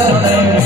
Yes,